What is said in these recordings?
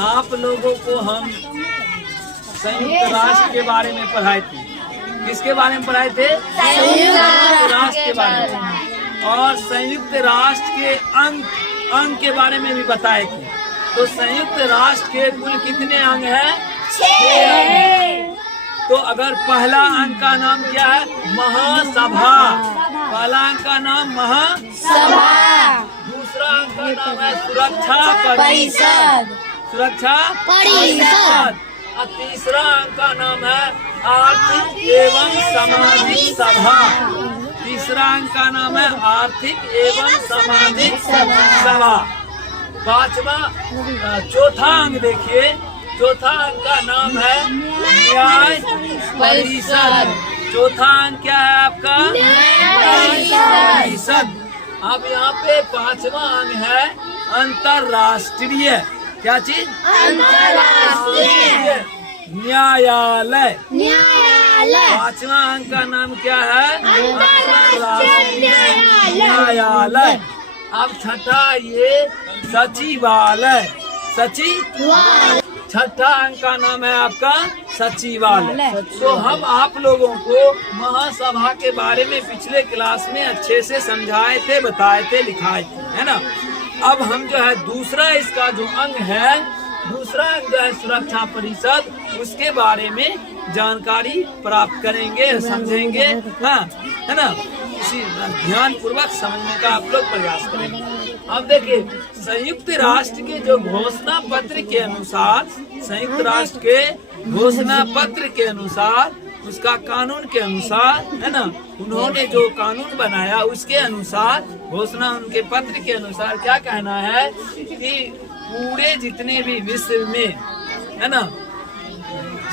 आप लोगों को हम संयुक्त राष्ट्र के बारे में पढ़ाए थे। किसके बारे में पढ़ाए थे? संयुक्त राष्ट्र के बारे में। और संयुक्त राष्ट्र के अंग के बारे में भी बताए थे। तो संयुक्त राष्ट्र के कुल कितने अंग हैं? 6। तो अगर पहला अंग का नाम क्या है? महासभा। पहला अंग का नाम महासभा। दूसरा अंग का नाम है सुरक्षा परिषद। सुरक्षा परिषद। और तीसरा अंग का नाम है आर्थिक एवं सामाजिक सभा। तीसरा अंग का नाम है आर्थिक एवं सामाजिक सभा। चौथा अंग देखिए, चौथा अंग का नाम है न्याय परिषद। चौथा अंग क्या है आपका? न्याय परिषद। अब यहाँ पे 5वां अंग है अंतरराष्ट्रीय। क्या चीज? अंतरराष्ट्रीय न्यायालय। 5वां अंग का नाम क्या है? अंतरराष्ट्रीय न्यायालय। अब छठा ये सचिवालय। छठा अंग का नाम है आपका सचिवालय। तो हम आप लोगों को महासभा के बारे में पिछले क्लास में अच्छे से समझाए थे, बताए थे, लिखाए थे, है ना। अब हम जो है दूसरा इसका जो अंग है, दूसरा अंग जो है सुरक्षा परिषद, उसके बारे में जानकारी प्राप्त करेंगे, समझेंगे, हाँ, है ना। इसी ध्यान पूर्वक समझने का आप लोग प्रयास करेंगे। अब देखिए, संयुक्त राष्ट्र के जो घोषणा पत्र के अनुसार, संयुक्त राष्ट्र के घोषणा पत्र के अनुसार, उसका कानून के अनुसार, है ना, उन्होंने जो कानून बनाया उसके अनुसार, घोषणा उनके पत्र के अनुसार क्या कहना है कि पूरे जितने भी विश्व में, है ना,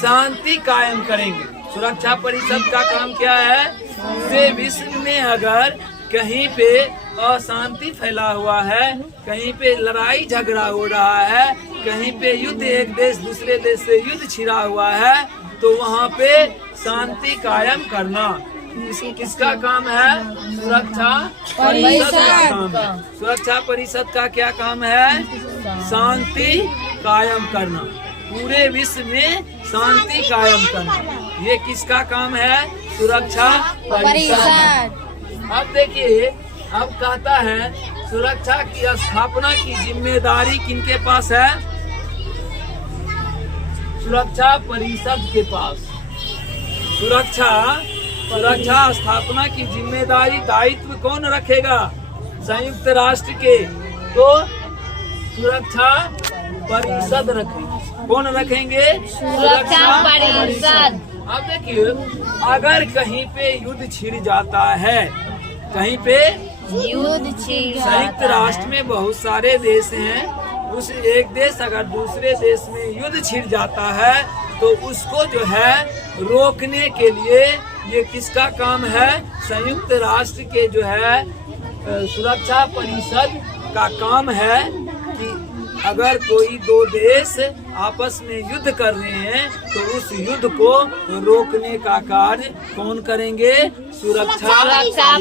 शांति कायम करेंगे। सुरक्षा परिषद का काम क्या है? पूरे विश्व में अगर कहीं पे अशांति फैला हुआ है, कहीं पे लड़ाई झगड़ा हो रहा है, कहीं पे युद्ध, एक देश दूसरे देश से युद्ध छिड़ा हुआ है, तो वहाँ पे शांति कायम करना किसका काम है? सुरक्षा परिषद का काम है। सुरक्षा परिषद का क्या काम है? शांति कायम करना, पूरे विश्व में शांति कायम करना, ये किसका काम है? सुरक्षा परिषद। अब देखिए, अब कहता है सुरक्षा की स्थापना की जिम्मेदारी किनके पास है? सुरक्षा परिषद के पास। सुरक्षा स्थापना की जिम्मेदारी, दायित्व कौन रखेगा? संयुक्त राष्ट्र के। तो सुरक्षा परिषद रखेंगे। कौन रखेंगे? सुरक्षा परिषद। अब देखिए, अगर कहीं पे युद्ध छिड़ जाता है, कहीं पे युद्ध छिड़, संयुक्त राष्ट्र में बहुत सारे देश हैं, उस एक देश अगर दूसरे देश में युद्ध छिड़ जाता है तो उसको जो है रोकने के लिए ये किसका काम है? संयुक्त राष्ट्र के जो है सुरक्षा परिषद का काम है कि अगर कोई दो देश आपस में युद्ध कर रहे हैं तो उस युद्ध को रोकने का कार्य कौन करेंगे? सुरक्षा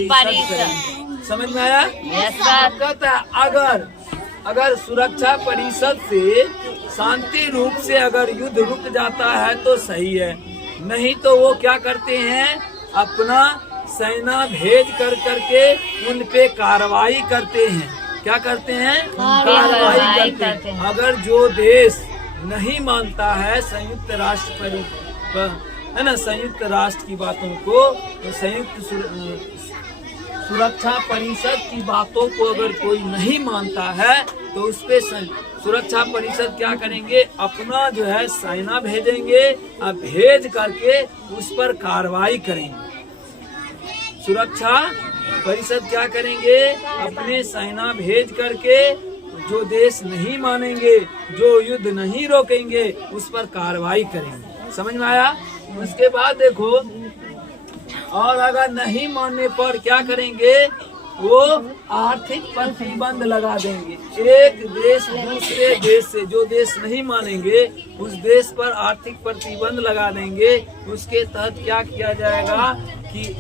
परिषद। समझ में आया? कहता है अगर सुरक्षा परिषद से शांति रूप से अगर युद्ध रुक जाता है तो सही है, नहीं तो वो क्या करते हैं? अपना सेना भेज कर करके उन पे कार्रवाई करते हैं। क्या करते हैं? कार्रवाई करते हैं। अगर जो देश नहीं मानता है संयुक्त राष्ट्र है ना, संयुक्त राष्ट्र की बातों को, तो संयुक्त सुरक्षा परिषद की बातों को अगर कोई नहीं मानता है तो उस पे सुरक्षा परिषद क्या करेंगे? अपना जो है सेना भेजेंगे और भेज करके उस पर कार्रवाई करेंगे। सुरक्षा परिषद क्या करेंगे? अपने सेना भेज करके जो देश नहीं मानेंगे, जो युद्ध नहीं रोकेंगे, उस पर कार्रवाई करेंगे। समझ में आया? उसके बाद देखो, और अगर नहीं मानने पर क्या करेंगे? वो आर्थिक प्रतिबंध लगा देंगे। एक देश दूसरे देश से, जो देश नहीं मानेंगे उस देश पर आर्थिक प्रतिबंध लगा देंगे। उसके तहत क्या किया जाएगा कि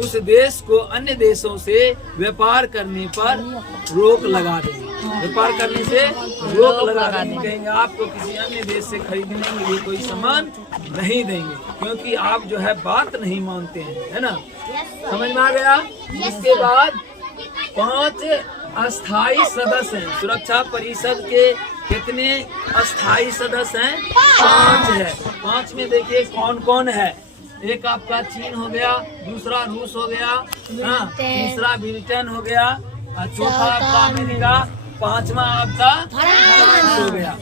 उस देश को अन्य देशों से व्यापार करने पर रोक लगा देंगे। व्यापार करने से रोक लगा देंगे, कहेंगे आपको किसी अन्य देश से खरीदने के लिए कोई सामान नहीं देंगे, क्योंकि आप जो है बात नहीं मानते हैं, है ना। समझ में आ गया। इसके बाद 5 अस्थाई सदस्य हैं। सुरक्षा परिषद के कितने अस्थाई सदस्य हैं? 5 है। 5 में देखिए कौन कौन है। एक आपका चीन हो गया, दूसरा रूस हो गया, हाँ, तीसरा ब्रिटेन हो गया, चौथा आपका अमेरिका, 5वां आपका फ्रांस हो गया,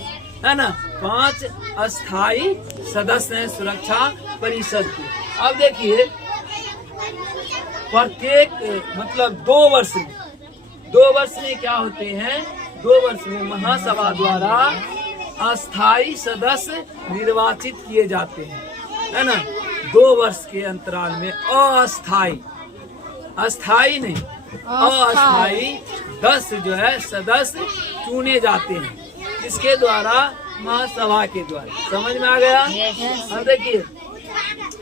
है ना। 5 अस्थाई सदस्य हैं सुरक्षा परिषद के। अब देखिए प्रत्येक मतलब 2 वर्ष में क्या होते हैं? 2 वर्ष में महासभा द्वारा अस्थाई सदस्य निर्वाचित किए जाते हैं, है ना। 2 वर्ष के अंतराल में अस्थाई नहीं, अस्थाई 10 जो है सदस्य चुने जाते हैं, किसके द्वारा? महासभा के द्वारा। समझ में आ गया। अब देखिए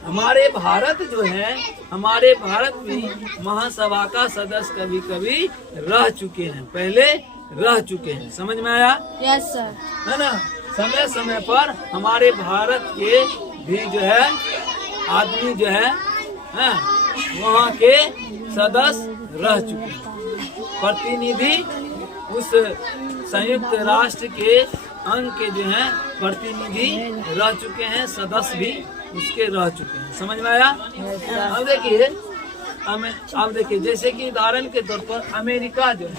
हमारे भारत जो है, हमारे भारत में महासभा का सदस्य कभी कभी रह चुके हैं, पहले रह चुके हैं। समझ में आया? Yes sir. है ना। समय समय पर हमारे भारत के भी जो है आदमी जो है वहाँ के सदस्य रह चुके हैं। प्रतिनिधि उस संयुक्त राष्ट्र के अंग के जो है प्रतिनिधि रह चुके हैं, सदस्य भी उसके रह चुके हैं। समझ में आया? अब देखिए जैसे कि उदाहरण के तौर पर अमेरिका जो है,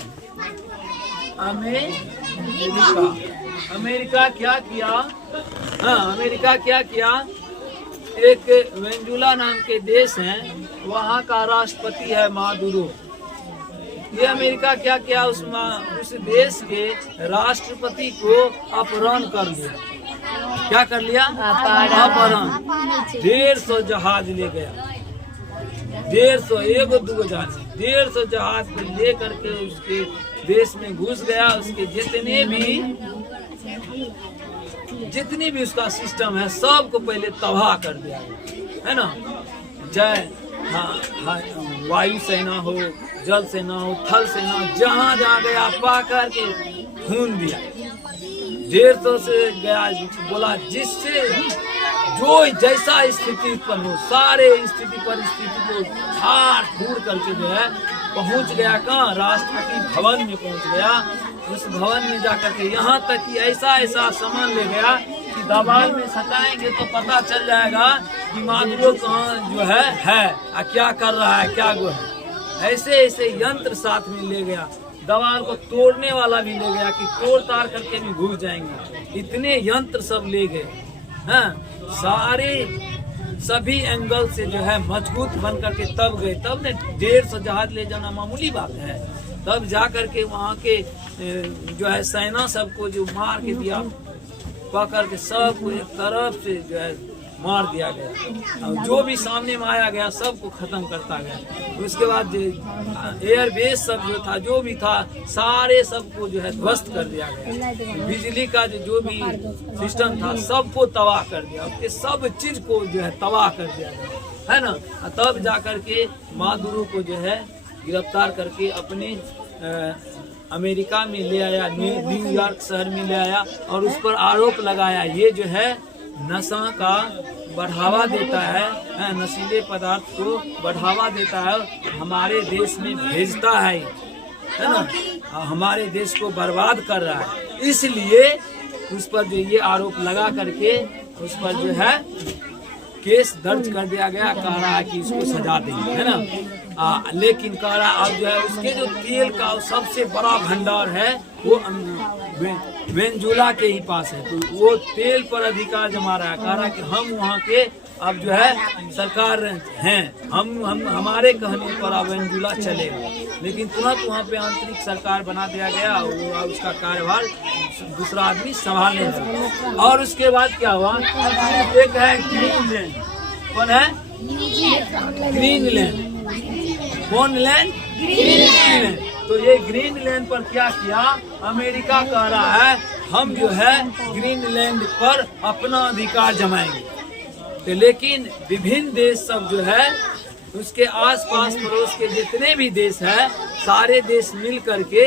अमेरिका क्या किया? हाँ, अमेरिका क्या किया? एक वेनेजुएला नाम के देश हैं, वहाँ का राष्ट्रपति है मादुरो। ये अमेरिका क्या किया? उस देश के राष्ट्रपति को अपहरण कर लिया। क्या कर लिया? अपहरण। 150 जहाज ले गया। 150 एगो दूगो जहाज, 150 जहाज को ले करके उसके देश में घुस गया। उसके जितनी भी उसका सिस्टम है सबको पहले तबाह कर दिया, है ना। चाहे वायु सेना हो, जल सेना हो, थल सेना, जहाँ जहाँ गया पा करके खून दिया। 150 से गया, बोला जिससे जो जैसा स्थिति उत्पन्न हो, सारे स्थिति परिस्थिति को झाड़ फूड़ करके जो है पहुंच गया। कहाँ? राष्ट्रपति भवन में पहुंच गया। उस भवन में जाकर के यहाँ तक कि ऐसा सामान ले गया कि दीवार में सटाएंगे तो पता चल जाएगा कि मादुरो कहाँ जो है और क्या कर रहा है, क्या वो है। ऐसे यंत्र साथ में ले गया। दीवार को तोड़ने वाला भी ले गया कि तोड़ ताड़ करके भी घुस जाएंगे। इतने यंत्र सब ले गए, हाँ, सारे सभी एंगल से जो है मजबूत बन करके तब गए। तब ने 150 जहाज ले जाना मामूली बात है। तब जा करके वहाँ के जो है सेना सबको जो मार के दिया, पकड़ के सबको एक तरफ से जो है मार दिया गया। और जो भी सामने में आया गया सबको खत्म करता गया। उसके बाद एयरबेस सब जो था, जो भी था, सारे सबको जो है ध्वस्त कर दिया गया। बिजली का जो भी सिस्टम था सबको तबाह कर दिया। उसके सब चीज को जो है तबाह कर दिया गया, है ना। तब जा करके मादुरो को जो है गिरफ्तार करके अपने अमेरिका में ले आया, न्यूयॉर्क शहर में ले आया और उस पर आरोप लगाया ये जो है नशा का बढ़ावा देता है, नशीले पदार्थ को बढ़ावा देता है, हमारे देश में भेजता है ना, हमारे देश को बर्बाद कर रहा है। इसलिए उस पर जो ये आरोप लगा करके उस पर जो है केस दर्ज कर दिया गया। कह रहा है कि इसको सजा देंगे, है ना। लेकिन कह रहा अब जो है उसके जो तेल का सबसे बड़ा भंडार है वो वेनेजुएला के ही पास है, तो वो तेल पर अधिकार जमा रहा है। कह रहा है कि हम वहाँ के अब जो है सरकार हैं, हम हमारे कहने पर अब वेनेजुएला चलेगा। लेकिन तुरंत वहाँ पे आंतरिक सरकार बना दिया गया और उसका कार्यभार दूसरा आदमी संभालने लगा। और उसके बाद क्या हुआ? एक है ग्रीनलैंड। कौन है? ग्रीनलैंड। कौन लैंड? ग्रीनलैंड। तो ये ग्रीनलैंड पर क्या किया? अमेरिका कह रहा है हम जो है ग्रीनलैंड पर अपना अधिकार जमाएंगे। तो लेकिन विभिन्न देश सब जो है उसके आसपास पड़ोस के जितने भी देश है, सारे देश मिल करके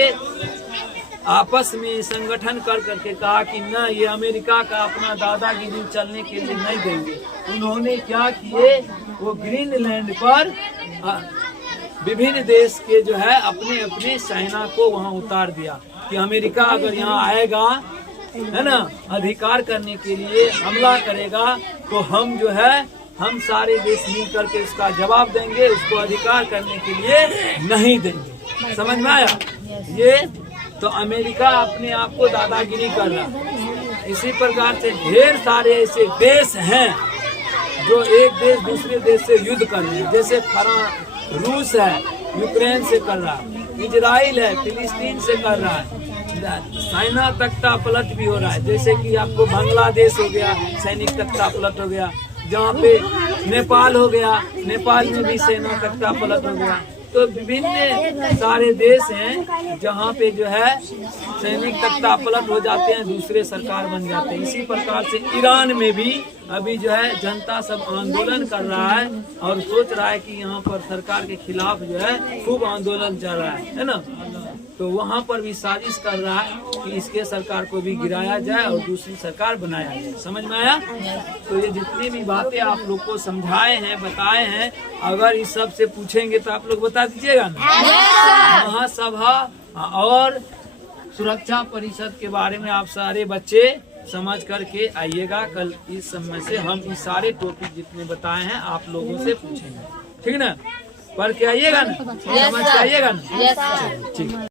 आपस में संगठन कर करके कहा कि न, ये अमेरिका का अपना दादागिरी चलने के लिए नहीं देंगे। उन्होंने क्या किए, वो ग्रीनलैंड पर विभिन्न देश के जो है अपने अपने सेना को वहां उतार दिया कि अमेरिका अगर यहाँ आएगा, है ना, अधिकार करने के लिए हमला करेगा, तो हम जो है हम सारे देश मिल करके उसका जवाब देंगे, उसको अधिकार करने के लिए नहीं देंगे। समझ में आया? ये तो अमेरिका अपने आप को दादागिरी कर रहा है। इसी प्रकार से ढेर सारे ऐसे देश हैं जो एक देश दूसरे देश से युद्ध कर रहे हैं। जैसे रूस है, यूक्रेन से कर रहा है, इजराइल है, फिलिस्तीन से कर रहा है, चाइना तख्ता पलट भी हो रहा है। जैसे कि आपको बांग्लादेश हो गया, सैनिक तख्ता पलट हो गया, जहाँ पे नेपाल हो गया, नेपाल में भी सेना तख्ता पलट हो गया। तो विभिन्न सारे देश हैं जहाँ पे जो है सैनिक तख्ता पलट हो जाते हैं, दूसरे सरकार बन जाते हैं। इसी प्रकार से ईरान में भी अभी जो है जनता सब आंदोलन कर रहा है और सोच रहा है कि यहाँ पर सरकार के खिलाफ जो है खूब आंदोलन चल रहा है ना। तो वहाँ पर भी साजिश कर रहा है कि इसके सरकार को भी गिराया जाए और दूसरी सरकार बनाया जाए। समझ में आया? तो ये जितनी भी बातें आप लोग को समझाए हैं, बताए हैं, अगर इस सब से पूछेंगे तो आप लोग बता दीजिएगा ना। महासभा और सुरक्षा परिषद के बारे में आप सारे बच्चे समझ करके आइएगा। कल इस समय से हम इस सारे टॉपिक जितने बताए हैं आप लोगों से पूछेंगे, ठीक ना? पढ़ के आइएगा ना, समझ के आइएगा ना। ठीक।